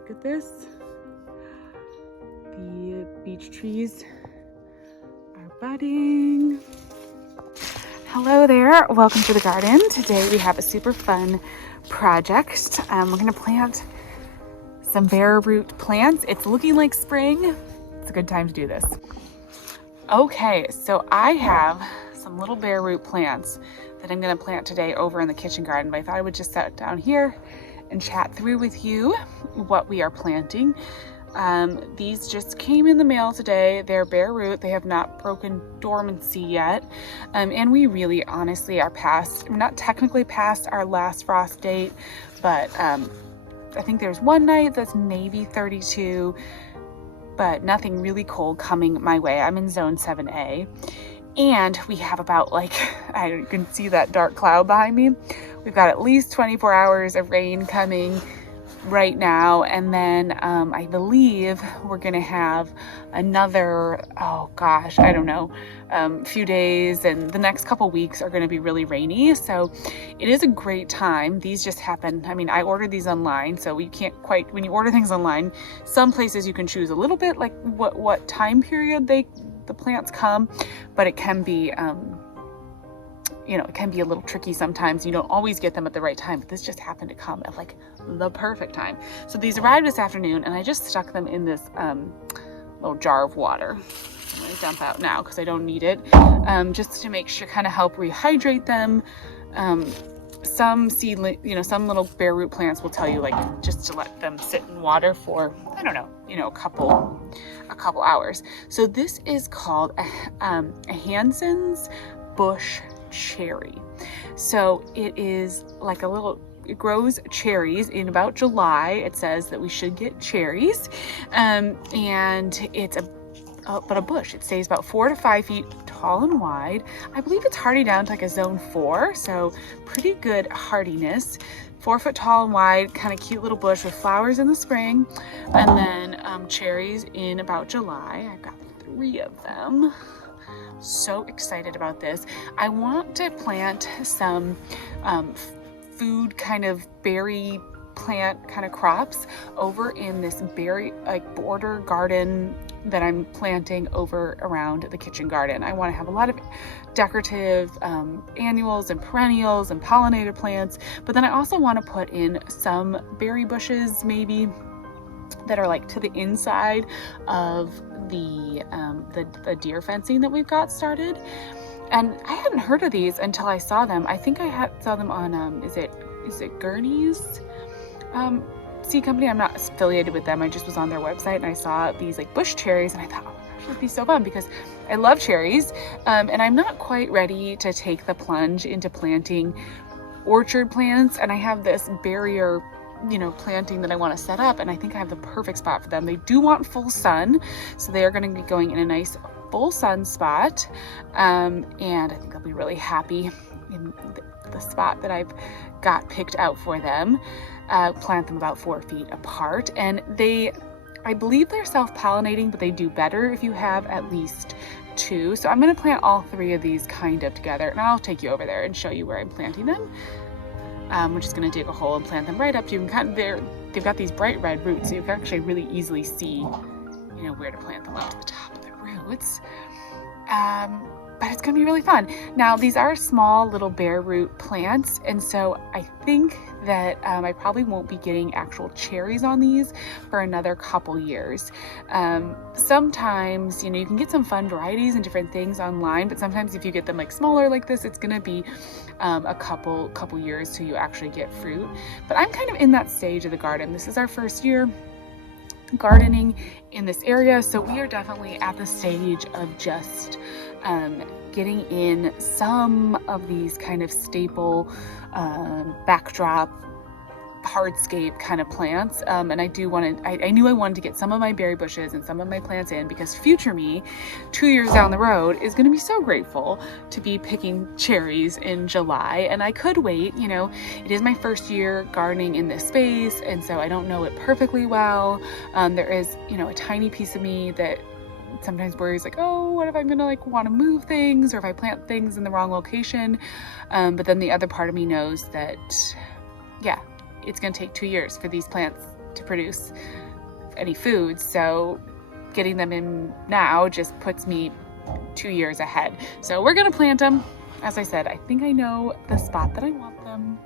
Look at this. The beech trees are budding. Hello there, welcome to the garden. Today we have a super fun project. We're gonna plant some bare root plants. It's looking like spring. It's a good time to do this. Okay, so I have some little bare root plants that I'm gonna plant today over in the kitchen garden, but I thought I would just sit down here and chat through with you what we are planting. These just came in the mail today. They're bare root. They have not broken dormancy yet. And we really honestly are not technically past our last frost date, but I think there's one night that's maybe 32, but nothing really cold coming my way. I'm in zone 7A. And we have about you can see that dark cloud behind me. We've got at least 24 hours of rain coming right now. And then I believe we're gonna have another, few days, and the next couple weeks are gonna be really rainy. So it is a great time. These just happened. I mean, I ordered these online, so you can't quite, when you order things online, some places you can choose a little bit like what time period the plants come, but it can be it can be a little tricky sometimes. You don't always get them at the right time, but this just happened to come at the perfect time. So these arrived this afternoon, and I just stuck them in this little jar of water. I'm gonna dump out now because I don't need it, just to make sure, kind of help rehydrate them. Some seedling, some little bare root plants will tell you just to let them sit in water for, I don't know, a couple hours. So this is called a Hansen's bush cherry. So it is it grows cherries in about July. It says that we should get cherries, and it's a bush. It stays about 4 to 5 feet tall and wide. I believe it's hardy down to a zone 4, so pretty good hardiness. 4 foot tall and wide, kind of cute little bush with flowers in the spring, and then cherries in about July. I've got 3 of them. So excited about this. I want to plant some food kind of berry plant kind of crops over in this berry border garden that I'm planting over around the kitchen garden. I want to have a lot of decorative annuals and perennials and pollinator plants, but then I also want to put in some berry bushes maybe that are to the inside of the deer fencing that we've got started. And I hadn't heard of these until I saw them. I think I saw them on is it Gurney's seed company. I'm not affiliated with them. I just was on their website and I saw these bush cherries, and I thought, oh my gosh, it'd be so fun because I love cherries, and I'm not quite ready to take the plunge into planting orchard plants. And I have this barrier planting that I want to set up, and I think I have the perfect spot for them. They do want full sun, so they are going to be going in a nice full sun spot, and I think they'll be really happy in the spot that I've got picked out for them. Plant them about 4 feet apart, and I believe they're self-pollinating, but they do better if you have at least 2. So I'm going to plant all 3 of these kind of together, and I'll take you over there and show you where I'm planting them. We're just going to dig a hole and plant them right up to, they've got these bright red roots, so you can actually really easily see, where to plant them up to the top of the roots. But it's going to be really fun. Now, these are small little bare root plants, and so I think that I probably won't be getting actual cherries on these for another couple years. Sometimes, you can get some fun varieties and different things online, but sometimes if you get them smaller like this, it's going to be a couple years till you actually get fruit. But I'm kind of in that stage of the garden. This is our first year gardening in this area, so we are definitely at the stage of just getting in some of these kind of staple backdrop hardscape kind of plants, and I knew I wanted to get some of my berry bushes and some of my plants in, because future me 2 years down the road is going to be so grateful to be picking cherries in July. And I could wait, it is my first year gardening in this space, and so I don't know it perfectly well. There is a tiny piece of me that sometimes worries oh, what if I'm gonna want to move things, or if I plant things in the wrong location, but then the other part of me knows that it's going to take 2 years for these plants to produce any food. So getting them in now just puts me 2 years ahead. So we're gonna plant them. As I said, I think I know the spot that I want them.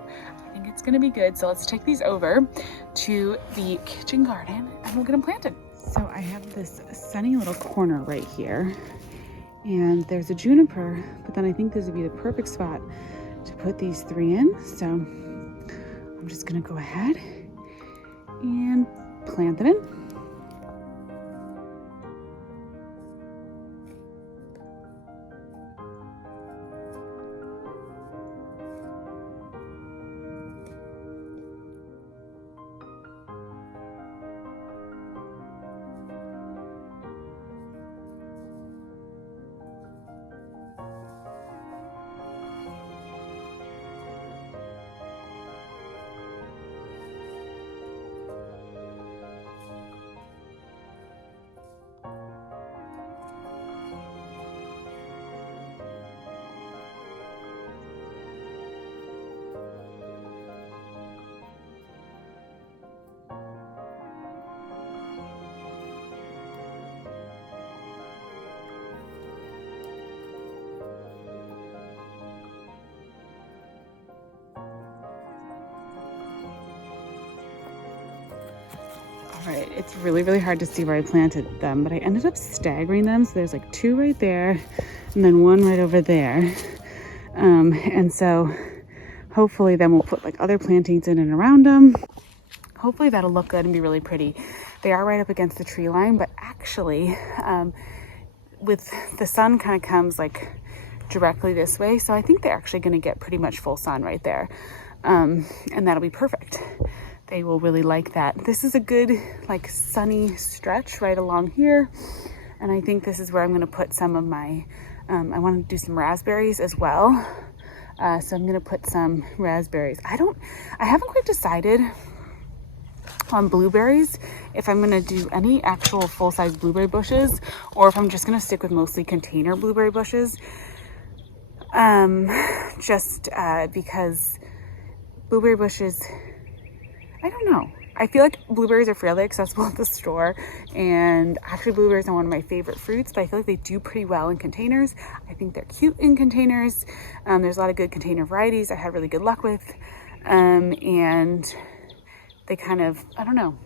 I think it's gonna be good. So let's take these over to the kitchen garden and we'll get them planted. So I have this sunny little corner right here, and there's a juniper, but then I think this would be the perfect spot to put these 3 in. So I'm just gonna go ahead and plant them in. All right, it's really hard to see where I planted them, but I ended up staggering them. So there's like 2 right there and then 1 right over there. And so hopefully then we'll put like other plantings in and around them. Hopefully that'll look good and be really pretty. They are right up against the tree line, but actually with the sun kind of comes like directly this way. So I think they're actually gonna get pretty much full sun right there. And that'll be perfect. They will really like that. This is a good like sunny stretch right along here. And I think this is where I'm gonna put some of my, I wanna do some raspberries as well. So I'm gonna put some raspberries. I haven't quite decided on blueberries if I'm gonna do any actual full-size blueberry bushes or if I'm just gonna stick with mostly container blueberry bushes. Just because blueberry bushes, I don't know. I feel like blueberries are fairly accessible at the store, and actually blueberries are one of my favorite fruits, but I feel like they do pretty well in containers. I think they're cute in containers. There's a lot of good container varieties I had really good luck with, and they kind of, I don't know.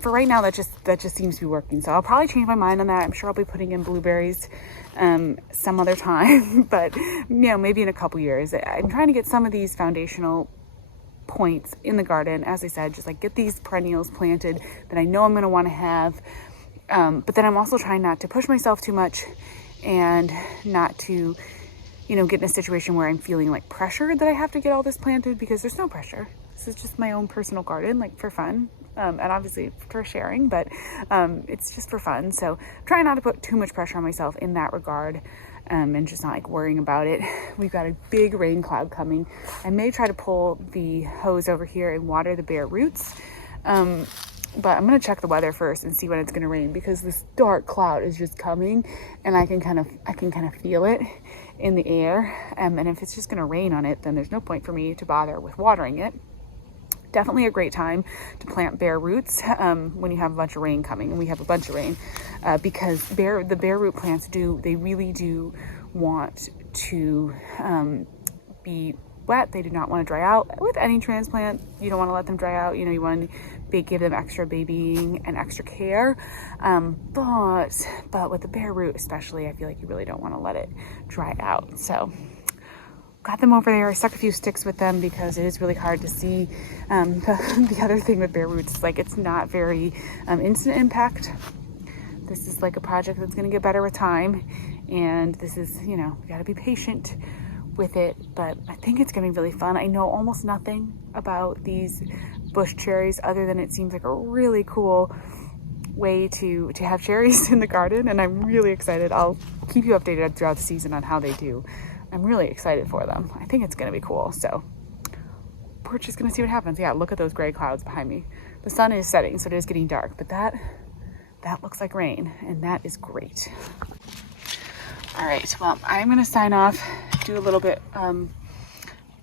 For right now, that just seems to be working. So I'll probably change my mind on that. I'm sure I'll be putting in blueberries some other time, but maybe in a couple years. I'm trying to get some of these foundational points in the garden, as I said, just like get these perennials planted that I know I'm going to want to have, but then I'm also trying not to push myself too much and not to get in a situation where I'm feeling like pressured that I have to get all this planted, because there's no pressure. This is just my own personal garden, like for fun, and obviously for sharing, but it's just for fun. So try not to put too much pressure on myself in that regard. And just not like worrying about it. We've got a big rain cloud coming. I may try to pull the hose over here and water the bare roots. But I'm gonna check the weather first and see when it's gonna rain, because this dark cloud is just coming and I can kind of feel it in the air. And if it's just gonna rain on it, then there's no point for me to bother with watering it. Definitely a great time to plant bare roots when you have a bunch of rain coming, and we have a bunch of rain, because the bare root plants really do want to be wet. They do not want to dry out. With any transplant, you don't want to let them dry out. You want to give them extra babying and extra care. But with the bare root especially, I feel like you really don't want to let it dry out. So got them over there. I stuck a few sticks with them because it is really hard to see. The other thing with bare roots is like it's not very instant impact. This is like a project that's going to get better with time, and this is, we got to be patient with it, but I think it's going to be really fun. I know almost nothing about these bush cherries other than it seems like a really cool way to have cherries in the garden, and I'm really excited. I'll keep you updated throughout the season on how they do. I'm really excited for them. I think it's going to be cool. So we're just going to see what happens. Yeah, look at those gray clouds behind me. The sun is setting, so it is getting dark, but that looks like rain, and that is great. All right, well, I'm going to sign off, do a little bit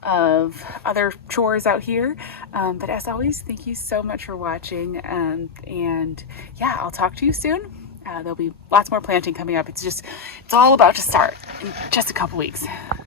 of other chores out here. But as always, thank you so much for watching. And yeah, I'll talk to you soon. There'll be lots more planting coming up. It's all about to start in just a couple weeks.